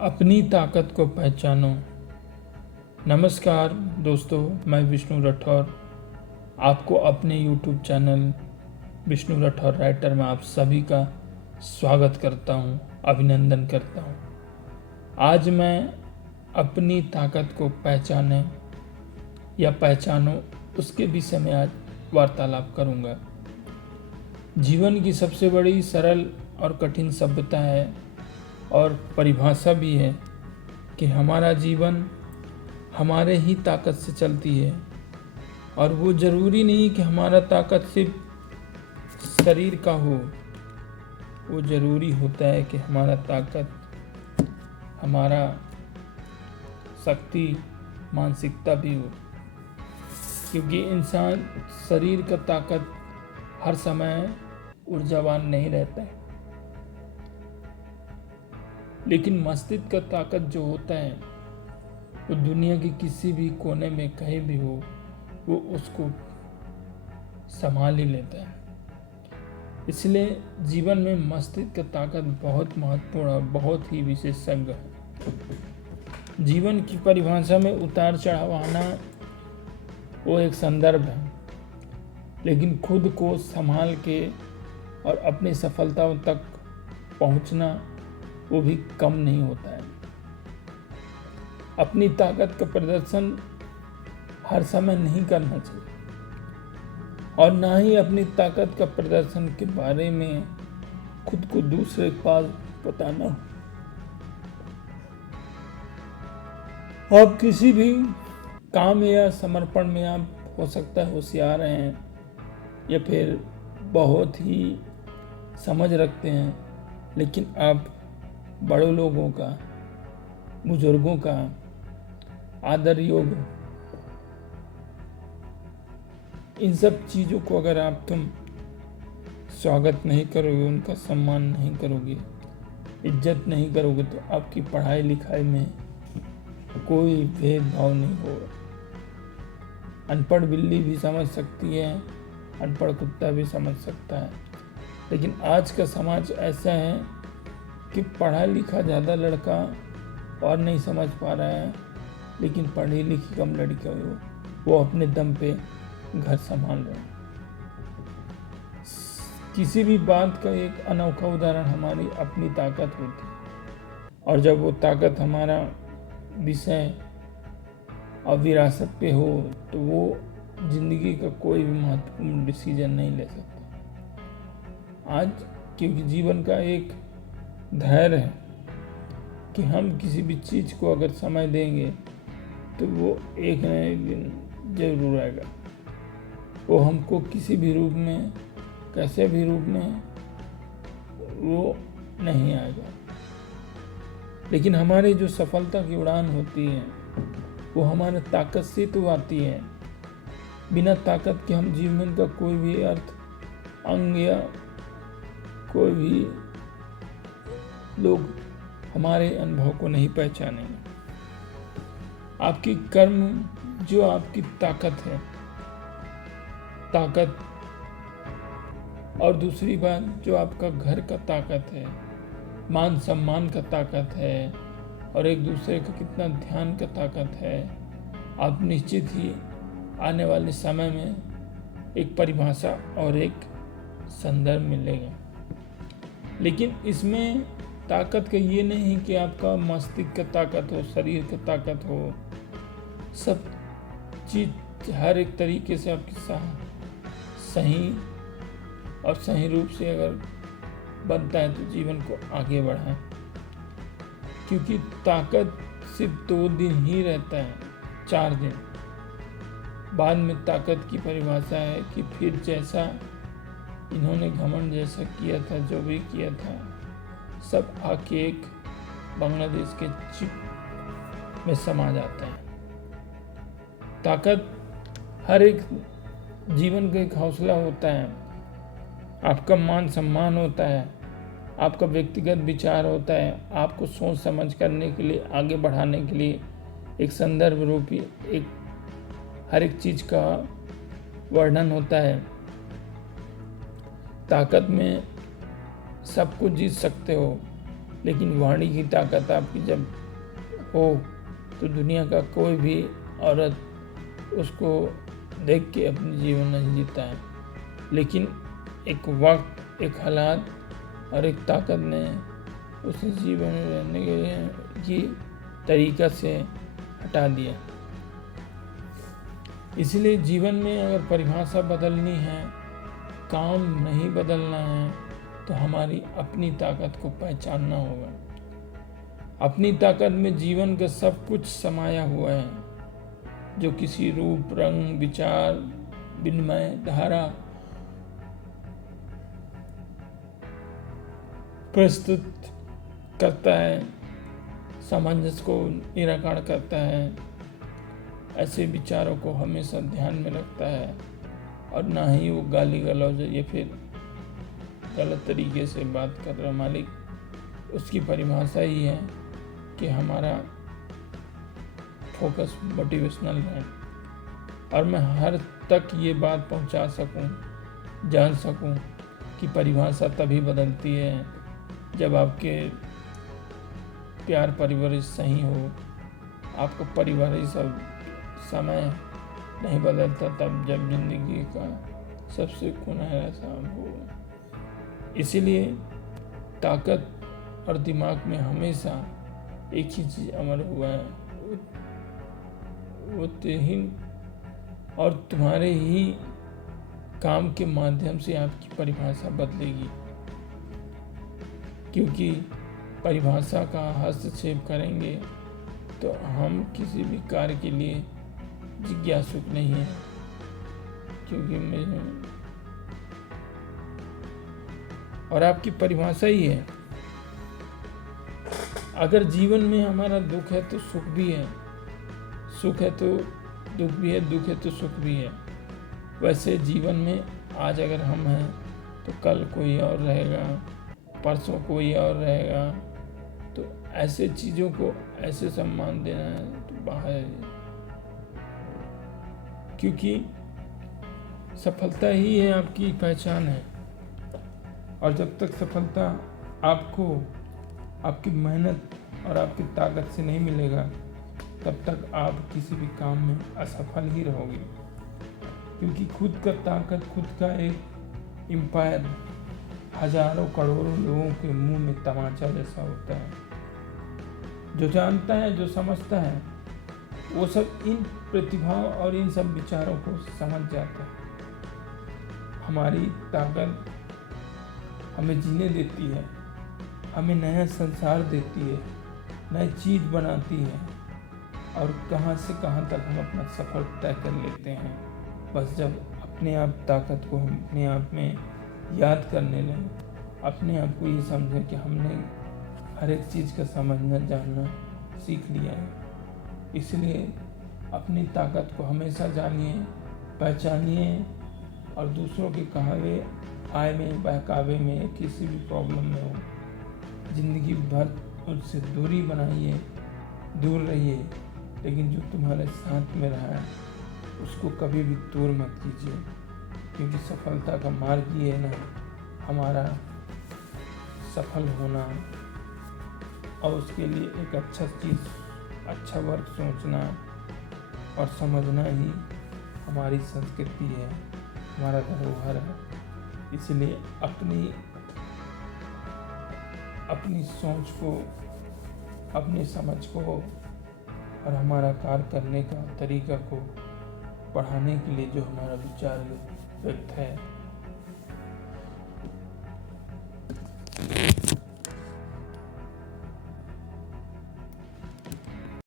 अपनी ताकत को पहचानो। नमस्कार दोस्तों, मैं विष्णु राठौर आपको अपने YouTube channel Vishnu Rathore writer में आप सभी का स्वागत करता हूं, अभिनंदन करता हूं। आज मैं अपनी ताकत को पहचाने या पहचानो उसके विषय में आज वार्तालाप करूंगा। जीवन की सबसे बड़ी सरल और कठिन सभ्यता है और परिभाषा भी है कि हमारा जीवन हमारे ही ताकत से चलती है। और वो ज़रूरी नहीं कि हमारा ताकत सिर्फ शरीर का हो, वो ज़रूरी होता है कि हमारा ताकत, हमारा शक्ति, मानसिकता भी हो। क्योंकि इंसान शरीर का ताकत हर समय ऊर्जावान नहीं रहता है, लेकिन मस्तिष्क का ताकत जो होता है वो दुनिया के किसी भी कोने में कहीं भी हो, वो उसको संभाल ही लेता है। इसलिए जीवन में मस्तिष्क का ताकत बहुत महत्वपूर्ण और बहुत ही विशेषज्ञ है। जीवन की परिभाषा में उतार चढ़ाव आना वो एक संदर्भ है, लेकिन खुद को संभाल के और अपनी सफलताओं तक पहुंचना वो भी कम नहीं होता है। अपनी ताकत का प्रदर्शन हर समय नहीं करना चाहिए और ना ही अपनी ताकत का प्रदर्शन के बारे में खुद को दूसरे के पास बताना। आप किसी भी काम या समर्पण में आप हो सकता है होशियार हैं या फिर बहुत ही समझ रखते हैं, लेकिन आप बड़े लोगों का, बुजुर्गों का आदर योग, इन सब चीज़ों को अगर आप तुम स्वागत नहीं करोगे, उनका सम्मान नहीं करोगे, इज्जत नहीं करोगे, तो आपकी पढ़ाई लिखाई में कोई भेदभाव नहीं होगा। अनपढ़ बिल्ली भी समझ सकती है, अनपढ़ कुत्ता भी समझ सकता है, लेकिन आज का समाज ऐसा है कि पढ़ा लिखा ज़्यादा लड़का और नहीं समझ पा रहा है, लेकिन पढ़ी लिखी कम लड़का वो अपने दम पे घर संभाल रहे हैं। किसी भी बात का एक अनोखा उदाहरण हमारी अपनी ताकत होती है, और जब वो ताकत हमारा विषय और विरासत पे हो तो वो जिंदगी का कोई भी महत्वपूर्ण डिसीजन नहीं ले सकता। आज क्योंकि जीवन का एक धैर्य है कि हम किसी भी चीज़ को अगर समय देंगे तो वो एक न एक दिन जरूर आएगा। वो हमको किसी भी रूप में, कैसे भी रूप में वो नहीं आएगा। लेकिन हमारी जो सफलता की उड़ान होती है वो हमारे ताकत से तो आती है। बिना ताकत के हम जीवन का कोई भी अर्थ, अंग या कोई भी लोग हमारे अनुभव को नहीं पहचानेंगे। आपकी कर्म जो आपकी ताकत है, ताकत, और दूसरी बात जो आपका घर का ताकत है, मान सम्मान का ताकत है, और एक दूसरे का कितना ध्यान का ताकत है, आप निश्चित ही आने वाले समय में एक परिभाषा और एक संदर्भ मिलेगा। लेकिन इसमें ताकत का ये नहीं कि आपका मस्तिष्क का ताकत हो, शरीर का ताकत हो, सब चीज हर एक तरीके से आपकी सही और सही रूप से अगर बनता है तो जीवन को आगे बढ़ाएं। क्योंकि ताकत सिर्फ 2 दिन ही रहता है, 4 दिन बाद में ताकत की परिभाषा है कि फिर जैसा इन्होंने घमंड जैसा किया था, जो भी किया था, सब आके एक बांग्लादेश के चिप में समा जाता है। ताकत हर एक जीवन का एक हौसला होता है, आपका मान सम्मान होता है, आपका व्यक्तिगत विचार होता है, आपको सोच समझ करने के लिए, आगे बढ़ाने के लिए एक संदर्भ रूपी एक हर एक चीज़ का वर्णन होता है। ताकत में सब कुछ जीत सकते हो, लेकिन वाणी की ताकत आपकी जब हो तो दुनिया का कोई भी औरत उसको देख के अपनी जीवन नहीं जीता है, लेकिन एक वक्त, एक हालात और एक ताकत ने उसे जीवन में रहने की तरीका से हटा दिया। इसलिए जीवन में अगर परिभाषा बदलनी है, काम नहीं बदलना है, तो हमारी अपनी ताकत को पहचानना होगा। अपनी ताकत में जीवन का सब कुछ समाया हुआ है, जो किसी रूप, रंग, विचार, विनिमय, धारा प्रस्तुत करता है, सामंजस्य को निराकरण करता है, ऐसे विचारों को हमेशा ध्यान में रखता है, और ना ही वो गाली गलौज या फिर गलत तरीके से बात कर रहा मालिक। उसकी परिभाषा ही है कि हमारा फोकस मोटिवेशनल है, और मैं हर तक ये बात पहुंचा सकूं, जान सकूं कि परिभाषा तभी बदलती है जब आपके प्यार परिवार सही हो। आपका परिवार सब समय नहीं बदलता तब जब जिंदगी का सबसे सुनहरा शाम हो। इसीलिए ताकत और दिमाग में हमेशा एक ही चीज अमर हुआ है, वो तेहिन और तुम्हारे ही काम के माध्यम से आपकी परिभाषा बदलेगी, क्योंकि परिभाषा का हस्तक्षेप करेंगे तो हम किसी भी कार्य के लिए जिज्ञासुक नहीं है, क्योंकि और आपकी परिभाषा ही है। अगर जीवन में हमारा दुख है तो सुख भी है, सुख है तो दुख भी है, दुख है तो सुख भी है। वैसे जीवन में आज अगर हम हैं तो कल कोई और रहेगा, परसों कोई और रहेगा। तो ऐसे चीज़ों को ऐसे सम्मान देना है तो बाहर है, क्योंकि सफलता ही है आपकी पहचान है। और जब तक सफलता आपको आपकी मेहनत और आपकी ताकत से नहीं मिलेगा, तब तक आप किसी भी काम में असफल ही रहोगे, क्योंकि खुद का ताकत, खुद का एक एम्पायर हजारों करोड़ों लोगों के मुंह में तमाचा जैसा होता है। जो जानता है, जो समझता है, वो सब इन प्रतिभाओं और इन सब विचारों को समझ जाता है। हमारी ताकत हमें जीने देती है, हमें नया संसार देती है, नई चीज बनाती है, और कहां से कहां तक हम अपना सफर तय कर लेते हैं। बस जब अपने आप ताकत को हम अपने आप में याद करने लगें, अपने आप को ये समझें कि हमने हर एक चीज़ का समझना, जानना सीख लिया है। इसलिए अपनी ताकत को हमेशा जानिए, पहचानिए, और दूसरों के कहावे, आय में, बहकावे में, किसी भी प्रॉब्लम में हो, जिंदगी भर उससे दूरी बनाइए, दूर रहिए, लेकिन जो तुम्हारे साथ में रहा है उसको कभी भी दूर मत कीजिए, क्योंकि सफलता का मार्ग ये है ना, हमारा सफल होना, और उसके लिए एक अच्छा चीज़, अच्छा वर्क सोचना और समझना ही हमारी संस्कृति है, हमारा धरोहर है। इसलिए अपनी सोच को, अपनी समझ को और हमारा कार्य करने का तरीका को बढ़ाने के लिए जो हमारा विचार व्यक्त है,